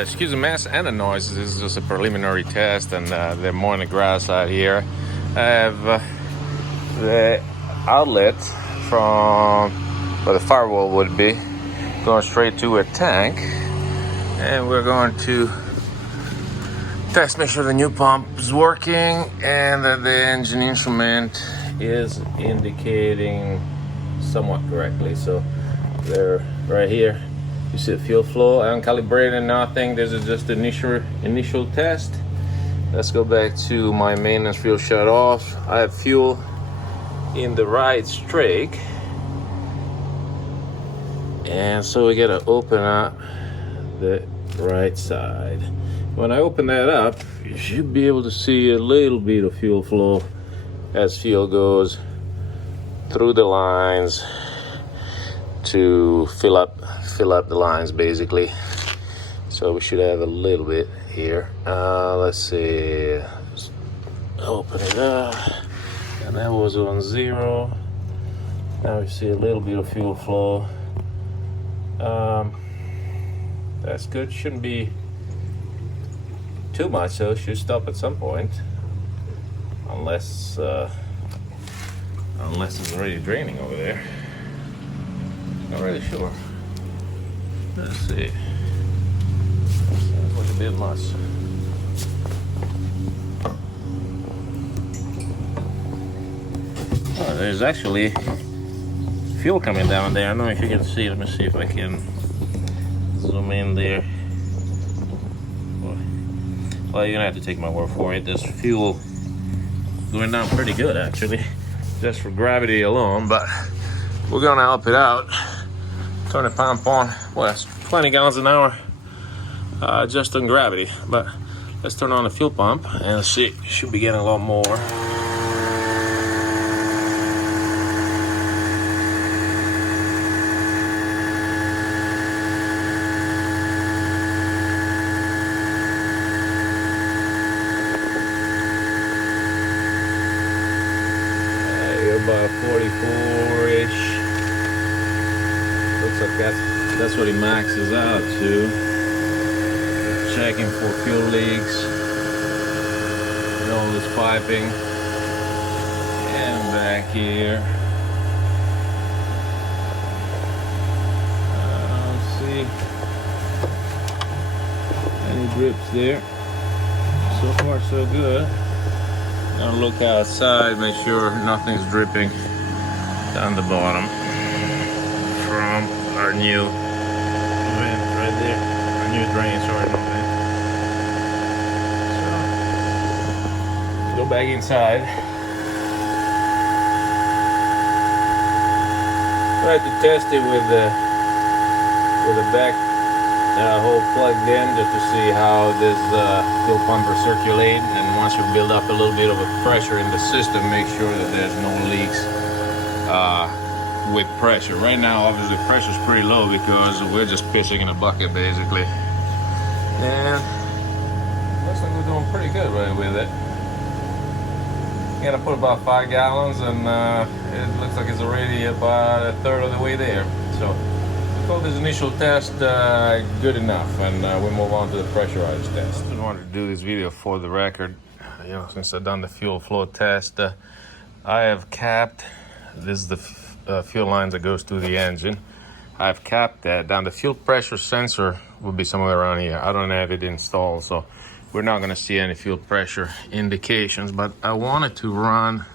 Well, excuse the mess and the noise. This is just a preliminary test, and they're mowing the grass out here. I have the outlet from where the firewall would be going straight to a tank, and we're going to test, make sure the new pump is working and that the engine instrument is indicating somewhat correctly. So they're right here. You see the fuel flow. I haven't calibrated nothing. This is just the initial test. Let's go back to my maintenance fuel shut off. I have fuel in the right strake, and so we gotta open up the right side. When I open that up, you should be able to see a little bit of fuel flow as fuel goes through the lines to fill up the lines basically. So we should have a little bit here. Let's see. Let's open it up, and that was on 0. Now we see a little bit of fuel flow. That's good. Shouldn't be too much, so it should stop at some point, unless it's already draining over there. Not really sure. Let's see. Sounds like a bit much. Oh, there's actually fuel coming down there. I don't know if you can see. Let me see if I can zoom in there. Well, you're gonna have to take my word for it. There's fuel going down pretty good, actually, just for gravity alone. But we're gonna help it out. Turn the pump on. Well, that's 20 gallons an hour just on gravity. But let's turn on the fuel pump and see. Should be getting a lot more. About 44-ish. Looks like that's what he maxes out to. Checking for fuel leaks and all this piping. And back here. I don't see any drips there. So far so good. Now look outside, make sure nothing's dripping down the bottom from our new vent right there. Our new drain, sorry, not vent. So, go back inside. Try to test it with the back hole plugged in, just to see how this fuel pump is circulating. And once you build up a little bit of a pressure in the system, make sure that there's no leaks with pressure. Right now, obviously, pressure's pretty low because we're just pissing in a bucket, basically. And looks like we're doing pretty good right with it. Gotta put about 5 gallons, and it looks like it's already about a third of the way there. So this initial test good enough, and we'll move on to the pressurized test. I wanted to do this video for the record, since I've done the fuel flow test. I have capped, this is the fuel lines that goes through the engine. I've capped that down. The fuel pressure sensor will be somewhere around here. I don't have it installed, so we're not going to see any fuel pressure indications, but I wanted to run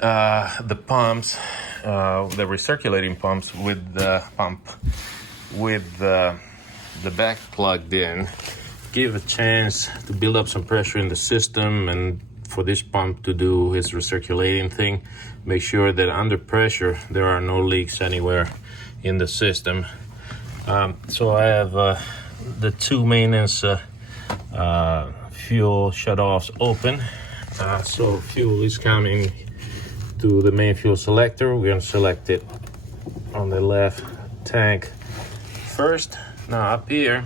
the pumps, the recirculating pumps with the pump with the back plugged in, give a chance to build up some pressure in the system, and for this pump to do its recirculating thing, make sure that under pressure there are no leaks anywhere in the system. So I have the two maintenance fuel shutoffs open, so fuel is coming to the main fuel selector. We're going to select it on the left tank first. Now up here,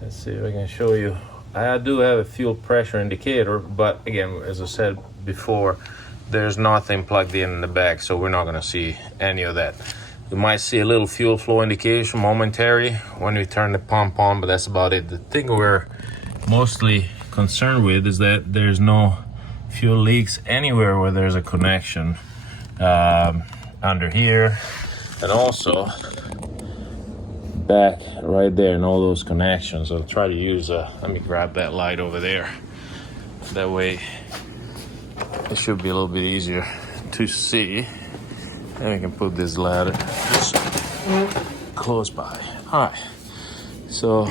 let's see if I can show you. I do have a fuel pressure indicator, but again, as I said before, there's nothing plugged in the back, so we're not going to see any of that. You might see a little fuel flow indication momentary when we turn the pump on, but that's about it. The thing we're mostly concerned with is that there's no fuel leaks anywhere where there's a connection under here, and also back right there in all those connections. I'll try to use let me grab that light over there. That way it should be a little bit easier to see. And we can put this ladder just close by. All right, so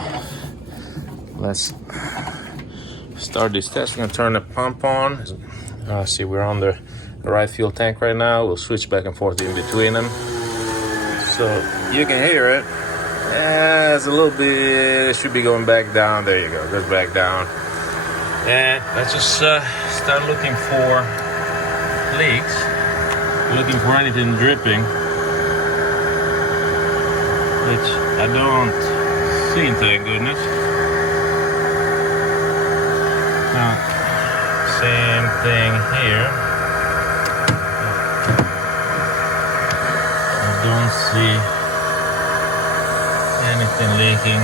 let's start this test. I'm gonna turn the pump on. See, we're on the right fuel tank right now. We'll switch back and forth in between them. So you can hear it. Yeah, it's a little bit, it should be going back down. There you go, it goes back down. And let's just start looking for leaks. Looking for anything dripping, which I don't see, thank goodness. Same thing here. I don't see anything leaking.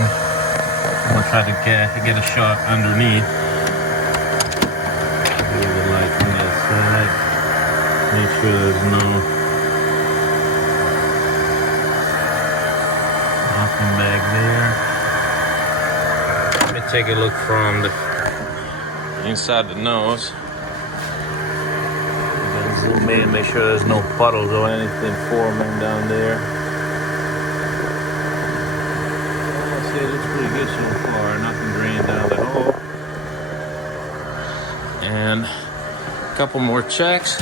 I'm gonna try to get a shot underneath. Leave the light on that side. Make sure there's nothing back there. Let me take a look from the inside the nose. Zoom in, make sure there's no puddles or anything forming down there. I'll say it looks pretty good so far. Nothing drained down the hole. And a couple more checks.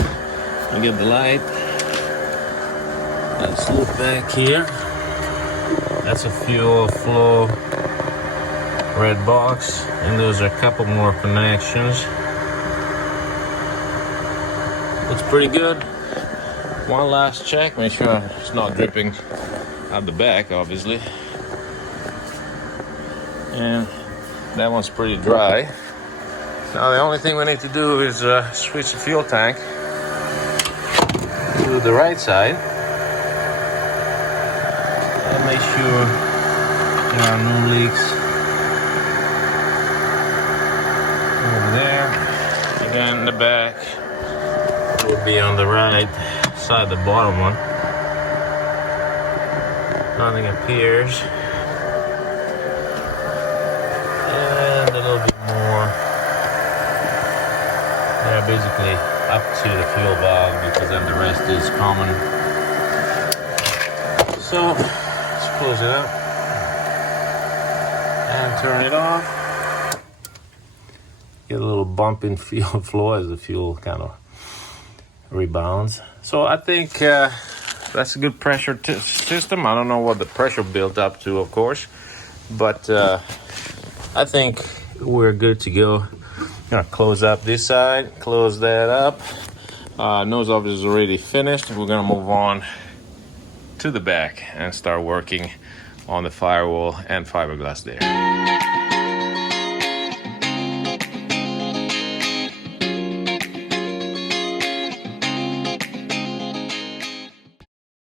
I get the light. Let's look back here. That's a fuel flow red box, and those are a couple more connections. Looks pretty good. One last check, make sure it's not dripping out the back, obviously. And that one's pretty dry. Now the only thing we need to do is switch the fuel tank to the right side and make sure there are no leaks over there. Again, the back will be on the right side, the bottom one. Nothing appears. And a little bit more. They're basically up to the fuel valve, because then the rest is common. So let's close it up and turn it off. Get a little bump in fuel flow as the fuel kind of rebounds. So I think that's a good pressure system. I don't know what the pressure built up to, of course, but I think we're good to go. Gonna close up this side, close that up. Nose off is already finished. We're gonna move on to the back and start working on the firewall and fiberglass there.